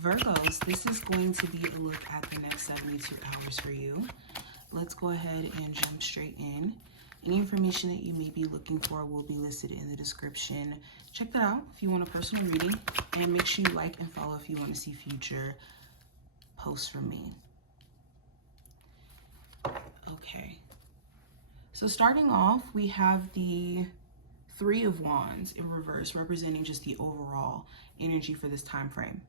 Virgos, this is going to be a look at the next 72 hours for you. Let's go ahead and jump straight in. Any information that you may be looking for will be listed in the description. Check that out if you want a personal reading, and make sure you like and follow if you want to see future posts from me. Okay, so starting off, we have the Three of Wands in reverse, representing just the overall energy for this time frame.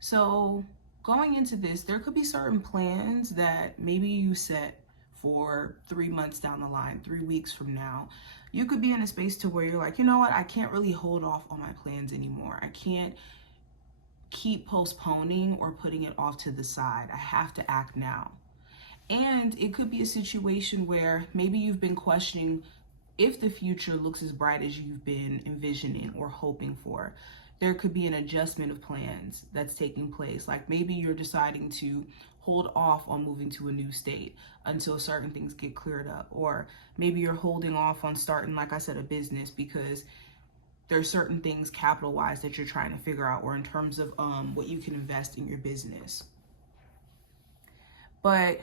So going into this, there could be certain plans that maybe you set for 3 months down the line, 3 weeks from now. You could be in a space to where you're like, you know what, I can't really hold off on my plans anymore. I can't keep postponing or putting it off to the side. I have to act now. And it could be a situation where maybe you've been questioning if the future looks as bright as you've been envisioning or hoping for. There could be an adjustment of plans that's taking place. Like maybe you're deciding to hold off on moving to a new state until certain things get cleared up. Or maybe you're holding off on starting, like I said, a business because there's certain things capital-wise that you're trying to figure out, or in terms of what you can invest in your business. But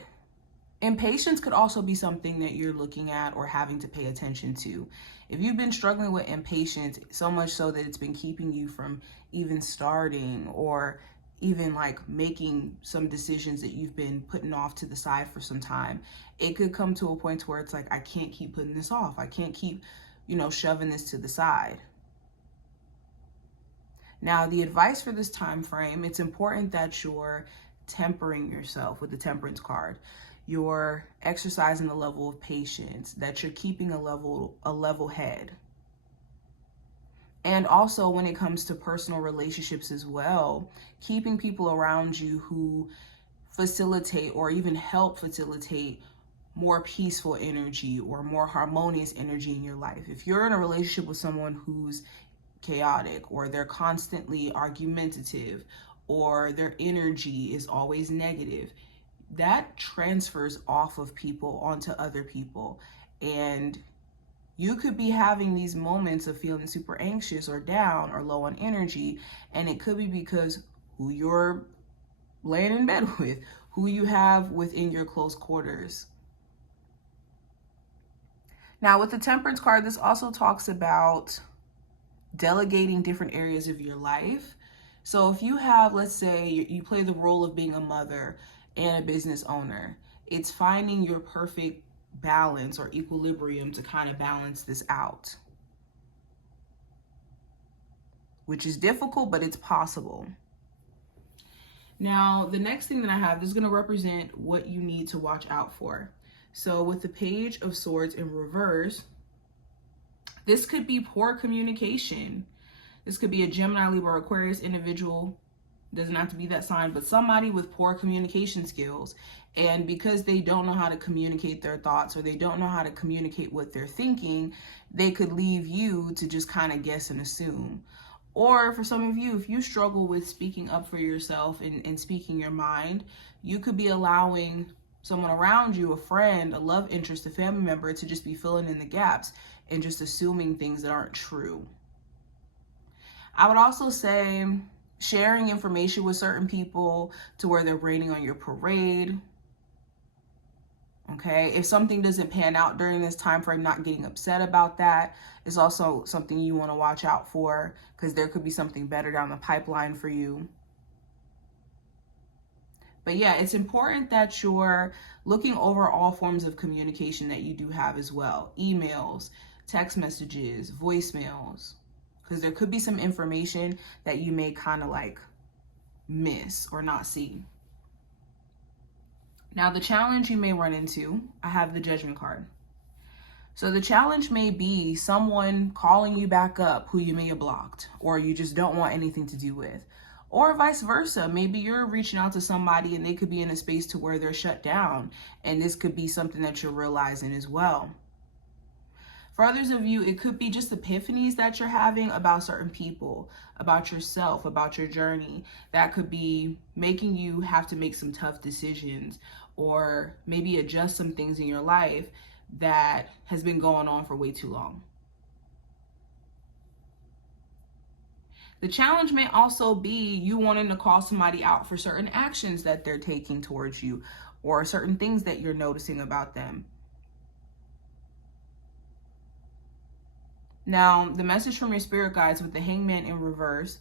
impatience could also be something that you're looking at or having to pay attention to. If you've been struggling with impatience, so much so that it's been keeping you from even starting or even like making some decisions that you've been putting off to the side for some time, it could come to a point where it's like, I can't keep putting this off. I can't keep, shoving this to the side. Now, the advice for this time frame, it's important that you're tempering yourself with the Temperance card. You're exercising a level of patience, that you're keeping a level head. And also when it comes to personal relationships as well, keeping people around you who facilitate or even help facilitate more peaceful energy or more harmonious energy in your life. If you're in a relationship with someone who's chaotic, or they're constantly argumentative, or their energy is always negative, that transfers off of people onto other people. And you could be having these moments of feeling super anxious or down or low on energy, and it could be because who you're laying in bed with, who you have within your close quarters. Now, with the Temperance card, this also talks about delegating different areas of your life. So if you have, let's say you play the role of being a mother and a business owner, it's finding your perfect balance or equilibrium to kind of balance this out, which is difficult, but it's possible. Now, the next thing that I have is going to represent what you need to watch out for. So with the Page of Swords in reverse, this could be poor communication. This could be a Gemini, Libra, Aquarius individual. Doesn't have to be that sign, but somebody with poor communication skills. And because they don't know how to communicate their thoughts, or they don't know how to communicate what they're thinking, they could leave you to just kind of guess and assume. Or for some of you, if you struggle with speaking up for yourself and speaking your mind, you could be allowing someone around you, a friend, a love interest, a family member, to just be filling in the gaps and just assuming things that aren't true. I would also say sharing information with certain people to where they're raining on your parade. Okay, if something doesn't pan out during this time frame, not getting upset about that is also something you want to watch out for, because there could be something better down the pipeline for you. But yeah, it's important that you're looking over all forms of communication that you do have as well. Emails, text messages, voicemails, because there could be some information that you may kind of like miss or not see. Now, the challenge you may run into, I have the Judgment card. So the challenge may be someone calling you back up who you may have blocked, or you just don't want anything to do with. Or vice versa. Maybe you're reaching out to somebody and they could be in a space to where they're shut down. And this could be something that you're realizing as well. For others of you, it could be just epiphanies that you're having about certain people, about yourself, about your journey. That could be making you have to make some tough decisions, or maybe adjust some things in your life that has been going on for way too long. The challenge may also be you wanting to call somebody out for certain actions that they're taking towards you or certain things that you're noticing about them. Now, the message from your spirit guides with the Hangman in reverse,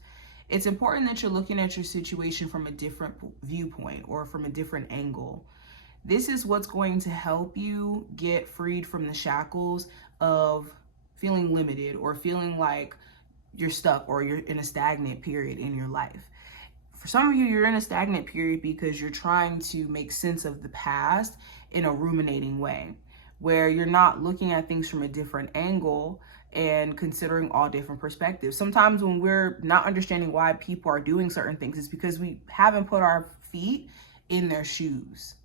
it's important that you're looking at your situation from a different viewpoint or from a different angle. This is what's going to help you get freed from the shackles of feeling limited or feeling like you're stuck or you're in a stagnant period in your life. For some of you, you're in a stagnant period because you're trying to make sense of the past in a ruminating way, where you're not looking at things from a different angle and considering all different perspectives. Sometimes when we're not understanding why people are doing certain things, it's because we haven't put our feet in their shoes.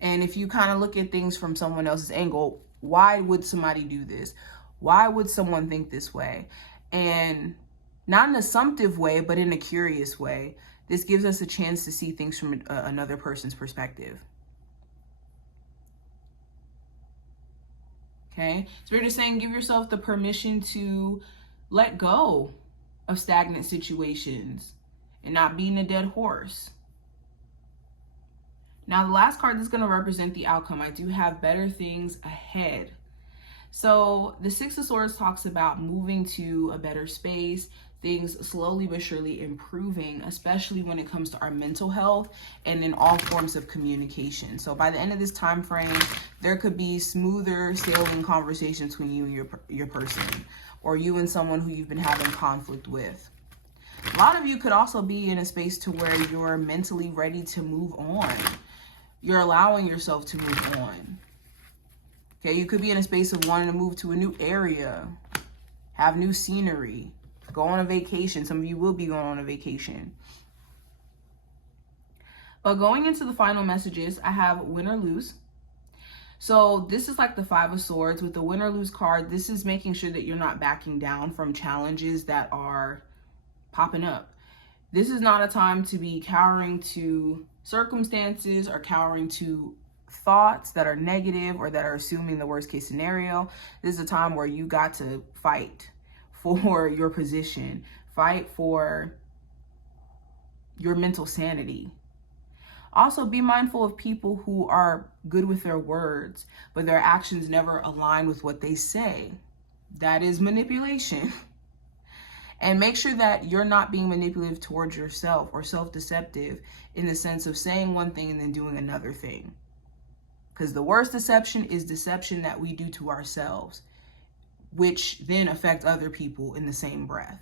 And if you kind of look at things from someone else's angle, why would somebody do this? Why would someone think this way? And not in an assumptive way, but in a curious way, this gives us a chance to see things from another person's perspective. Okay, Spirit is saying give yourself the permission to let go of stagnant situations and not being a dead horse. Now, the last card that's going to represent the outcome, I do have better things ahead. So the Six of Swords talks about moving to a better space, things slowly but surely improving, especially when it comes to our mental health and in all forms of communication. So by the end of this time frame, there could be smoother sailing conversations between you and your person, or you and someone who you've been having conflict with. A lot of you could also be in a space to where you're mentally ready to move on. You're allowing yourself to move on. Okay, you could be in a space of wanting to move to a new area, have new scenery, go on a vacation. Some of you will be going on a vacation. But going into the final messages, I have win or lose. So this is like the Five of Swords. With the win or lose card, this is making sure that you're not backing down from challenges that are popping up. This is not a time to be cowering to circumstances or cowering to thoughts that are negative or that are assuming the worst case scenario. This is a time where you got to fight for your position, fight for your mental sanity. Also, be mindful of people who are good with their words, but their actions never align with what they say. That is manipulation. And make sure that you're not being manipulative towards yourself or self-deceptive in the sense of saying one thing and then doing another thing. Because the worst deception is deception that we do to ourselves, which then affect other people in the same breath.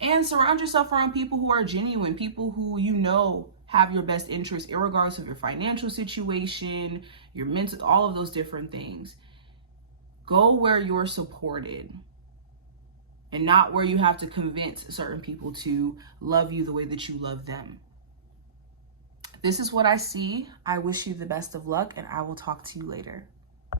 And surround yourself around people who are genuine, people who you know have your best interest, irregardless of your financial situation, your mental, all of those different things. Go where you're supported and not where you have to convince certain people to love you the way that you love them. This is what I see. I wish you the best of luck, and I will talk to you later.